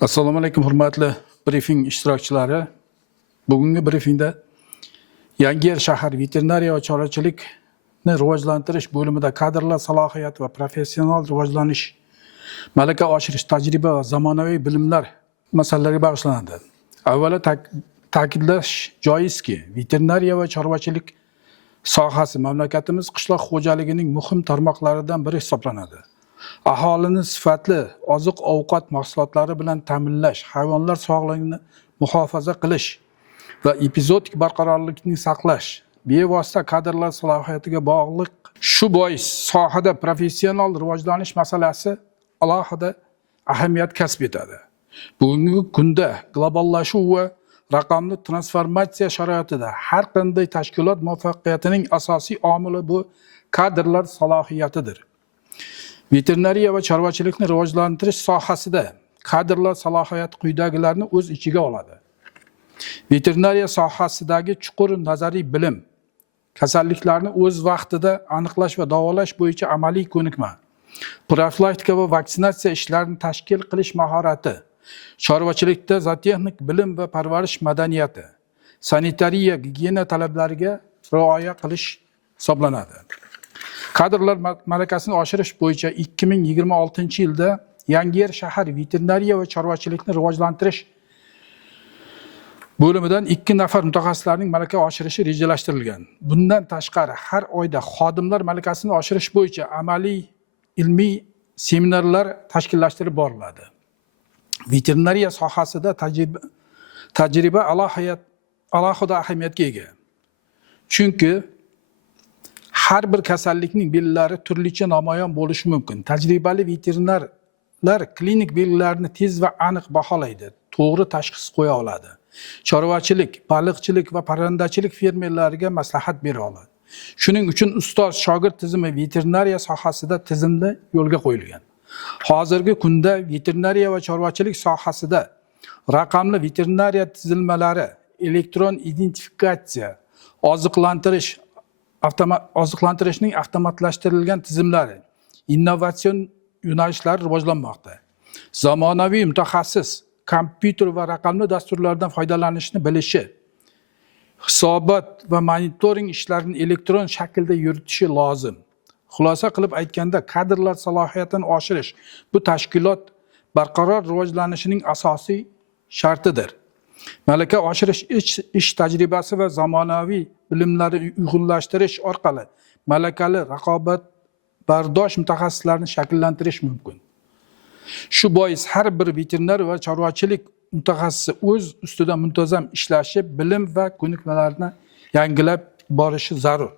Assalomu alaykum hurmatli brifing ishtirokchilari. Bugungi brifingda Yangiyer shahar veterinariya va chorvachilikni rivojlantirish bo'limida kadrlar salohiyati va professional rivojlanish, malaka oshirish, tajriba va zamonaviy bilimlar masalalariga bag'ishlanadi. Avvalo ta'kidlash joizki, veterinariya va chorvachilik sohasi mamlakatimiz qishloq xo'jaligining muhim tarmoqlaridan biri hisoblanadi. Aholini sifatli oziq-ovqat mahsulotlari bilan ta'minlash, hayvonlar sog'lig'ini muhofaza qilish va epizodik barqarorlikni saqlash bevosita kadrlar salohiyatiga bog'liq. Shu bois sohada professional rivojlanish masalasi alohida ahamiyat kasb etadi. Bugungi kunda globallashuv va raqamli transformatsiya sharoitida har qanday tashkilot muvaffaqiyatining asosiy omili bu kadrlar salohiyatidir. Veterinariya va chorvachilikni rivojlantirish sohasida kadrlar salohiyati quyidagilarni o'z ichiga oladi. Veterinariya sohasidagi chuqur nazariy bilim, kasalliklarni o'z vaqtida aniqlash va davolash bo'yicha amaliy ko'nikma, profilaktika va vaksinatsiya ishlarini tashkil qilish mahorati, chorvachilikda zootexnik bilim va parvarish madaniyati, sanitariya, gigiyena talablariga rioya qilish hisoblanadi. Kadrlar malakasini oshirish bo'yicha 2026-yilda Yangiyer shahar veterinariya va chorvachilikni rivojlantirish bo'limidan 2 nafar mutaxassislarning malaka oshirishi rejalashtirilgan. Bundan tashqari har oyda xodimlar malakasini oshirish bo'yicha amaliy ilmiy seminarlar tashkillashtirib boriladi. Veterinariya sohasida tajriba alohida ahamiyatga ega. Chunki har bir kasallikning belgilari turlicha namoyon bo'lishi mumkin. Tajribali veterinarlar klinik belgilarni tez va aniq baholaydi, to'g'ri tashxis qo'ya oladi. Chorvachilik, baliqchilik va parrandachilik fermerlariga maslahat bera oladi. Shuning uchun ustoz shogird tizimi veterinariya sohasida tizimli yo'lga qo'yilgan. Hozirgi kunda veterinariya va chorvachilik sohasida raqamli veterinariya tizilmalari, elektron identifikatsiya, oziqlantirishning avtomatlashtirilgan tizimlari, innovatsion yo'nalishlar rivojlanmoqda. Zamonaviy mutaxassis kompyuter va raqamli dasturlardan foydalanishni bilishi, hisobot va monitoring ishlarini elektron shaklda yuritishi lozim. Xulosa qilib aytganda, kadrlar salohiyatini oshirish bu tashkilot barqaror rivojlanishining asosiy shartidir. Malaka oshirish ish tajribasi va zamonaviy bilimlarni uyg'unlashtirish orqali malakali raqobatbardosh mutaxassislarni shakllantirish mumkin. Shu bois har bir veterinar va chorvachilik mutaxassisi o'z ustida muntazam ishlashi, bilim va ko'nikmalarni yangilab borishi zarur.